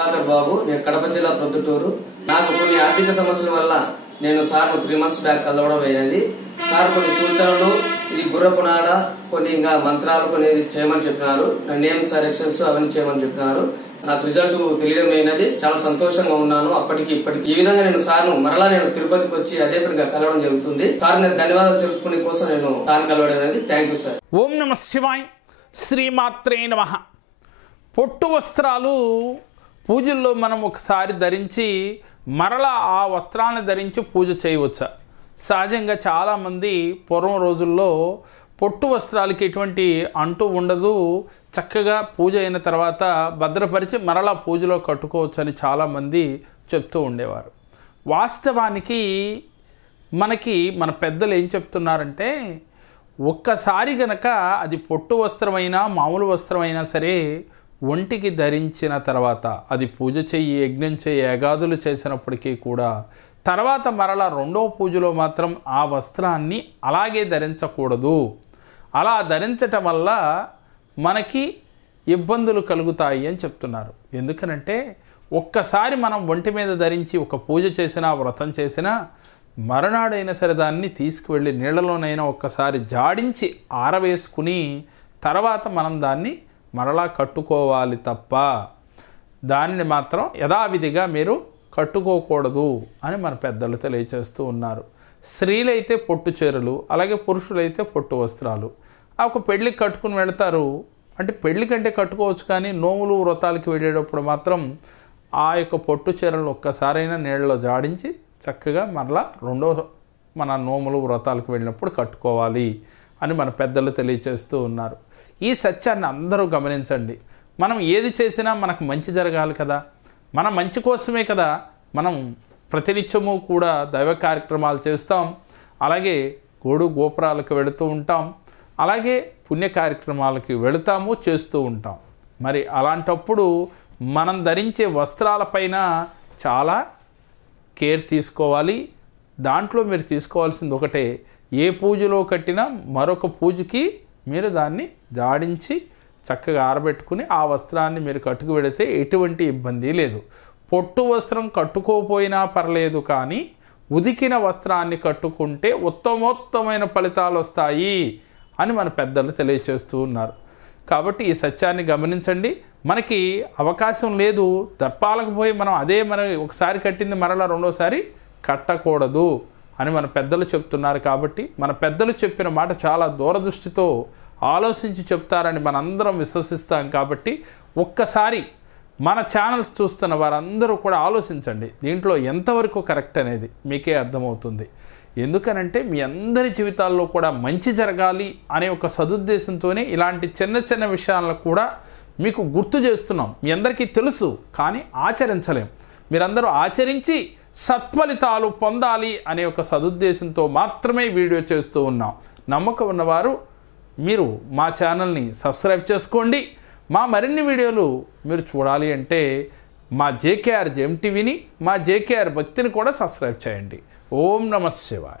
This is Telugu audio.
సుధాకర్ బాబు, నేను కడప జిల్లా ప్రొద్దుటూరు. నాకు కొన్ని ఆర్థిక సమస్యల వల్ల నేను సార్ 3 months బ్యాక్ కలవడం అయినది. సార్ కొన్ని సూచనలు, ఈ గుర్రపునాడ, కొన్ని ఇంకా మంత్రాలు కొన్ని చేయమని చెప్పినారు. నేమ్ సెలెక్షన్స్ అవన్నీ చేయమని చెప్పినారు. నాకు రిజల్ట్ తెలియడం అయినది. చాలా సంతోషంగా ఉన్నాను. అప్పటికి ఇప్పటికి ఈ విధంగా నేను సార్ను మరలా నేను తిరుపతికి వచ్చి అదే పనిగా కలవడం జరుగుతుంది. సార్ నేను ధన్యవాదాలు తెలుపుకునే కోసం నేను సార్ కలవడం అనేది. Thank you sir. ఓం నమ శివాయ. శ్రీమాత్రే నమః. పొట్టు వస్త్రాలు పూజల్లో మనం ఒకసారి ధరించి మరలా ఆ వస్త్రాన్ని ధరించి పూజ చేయవచ్చా? సహజంగా చాలామంది పూర్వం రోజుల్లో పొట్టు వస్త్రాలకి ఎటువంటి అంటూ ఉండదు, చక్కగా పూజ అయిన తర్వాత భద్రపరిచి మరలా పూజలో కట్టుకోవచ్చని చాలామంది చెప్తూ ఉండేవారు. వాస్తవానికి మనకి మన పెద్దలు ఏం చెప్తున్నారంటే, ఒక్కసారి గనక అది పొట్టు వస్త్రమైనా మామూలు వస్త్రమైనా సరే ఒంటికి ధరించిన తర్వాత అది పూజ చెయ్యి, యజ్ఞం చెయ్యి, యగాదులు చేసినప్పటికీ కూడా తర్వాత మరలా రెండవ పూజలో మాత్రం ఆ వస్త్రాన్ని అలాగే ధరించకూడదు. అలా ధరించటం వల్ల మనకి ఇబ్బందులు కలుగుతాయి అని చెప్తున్నారు. ఎందుకనంటే ఒక్కసారి మనం ఒంటి మీద ధరించి ఒక పూజ చేసినా వ్రతం చేసినా మరునాడైనా సరే దాన్ని తీసుకువెళ్ళి నీళ్ళలోనైనా ఒక్కసారి జాడించి ఆరవేసుకుని తర్వాత మనం దాన్ని మరలా కట్టుకోవాలి తప్ప దానిని మాత్రం యథావిధిగా మీరు కట్టుకోకూడదు అని మన పెద్దలు తెలియచేస్తూ ఉన్నారు. స్త్రీలైతే పొట్టు చీరలు, అలాగే పురుషులైతే పొట్టు వస్త్రాలు. ఒక పెళ్ళికి కట్టుకుని వెళతారు అంటే పెళ్లి కంటే కట్టుకోవచ్చు, కానీ నోములు వ్రతాలకి వెళ్ళేటప్పుడు మాత్రం ఆ యొక్క పొట్టు చీరలు ఒక్కసారైనా నీళ్ళలో జాడించి చక్కగా మరలా మన నోములు వ్రతాలకు వెళ్ళినప్పుడు కట్టుకోవాలి అని మన పెద్దలు తెలియచేస్తూ ఉన్నారు. ఈ సత్యాన్ని అందరూ గమనించండి. మనం ఏది చేసినా మనకు మంచి జరగాలి కదా, మన మంచి కోసమే కదా మనం ప్రతినిత్యము కూడా దైవ కార్యక్రమాలు చేస్తాం, అలాగే గోపురాలకు వెళుతూ ఉంటాం, అలాగే పుణ్య కార్యక్రమాలకి వెళుతాము, చేస్తూ ఉంటాం. మరి అలాంటప్పుడు మనం ధరించే వస్త్రాలపైన చాలా కేర్ తీసుకోవాలి. దాంట్లో మీరు తీసుకోవాల్సింది ఒకటే, ఏ పూజలో కట్టినా మరొక పూజకి మీరు దాన్ని జాడించి చక్కగా ఆరబెట్టుకుని ఆ వస్త్రాన్ని మీరు కట్టుకు వెళితే ఎటువంటి ఇబ్బంది లేదు. పొట్టు వస్త్రం కట్టుకోపోయినా పర్లేదు, కానీ ఉదికిన వస్త్రాన్ని కట్టుకుంటే ఉత్తమోత్తమైన ఫలితాలు వస్తాయి అని మన పెద్దలు తెలియచేస్తూ ఉన్నారు. కాబట్టి ఈ సత్యాన్ని గమనించండి. మనకి అవకాశం లేదు, దర్పాలకు పోయి మనం అదే ఒకసారి కట్టింది మరలా రెండోసారి కట్టకూడదు అని మన పెద్దలు చెప్తున్నారు. కాబట్టి మన పెద్దలు చెప్పిన మాట చాలా దూరదృష్టితో ఆలోచించి చెప్తారని మనందరం విశ్వసిస్తాం. కాబట్టి ఒక్కసారి మన ఛానల్స్ చూస్తున్న వారందరూ కూడా ఆలోచించండి, దీంట్లో ఎంతవరకు కరెక్ట్ అనేది మీకే అర్థమవుతుంది. ఎందుకనంటే మీ అందరి జీవితాల్లో కూడా మంచి జరగాలి అనే ఒక సదుద్దేశంతోనే ఇలాంటి చిన్న చిన్న విషయాలను కూడా మీకు గుర్తు చేస్తున్నాం. మీ అందరికీ తెలుసు, కానీ ఆచరించలేం. మీరందరూ ఆచరించి సత్ఫలితాలు పొందాలి అనే ఒక సదుద్దేశంతో మాత్రమే వీడియో చేస్తూ ఉన్నాం. నమ్మకం ఉన్నవారు మీరు మా ఛానల్ని సబ్స్క్రైబ్ చేసుకోండి. మా మరిన్ని వీడియోలు మీరు చూడాలి అంటే మా JKR జెమ్ టీవీని, మా JKR భక్తిని కూడా సబ్స్క్రైబ్ చేయండి. ఓం నమః శివాయ.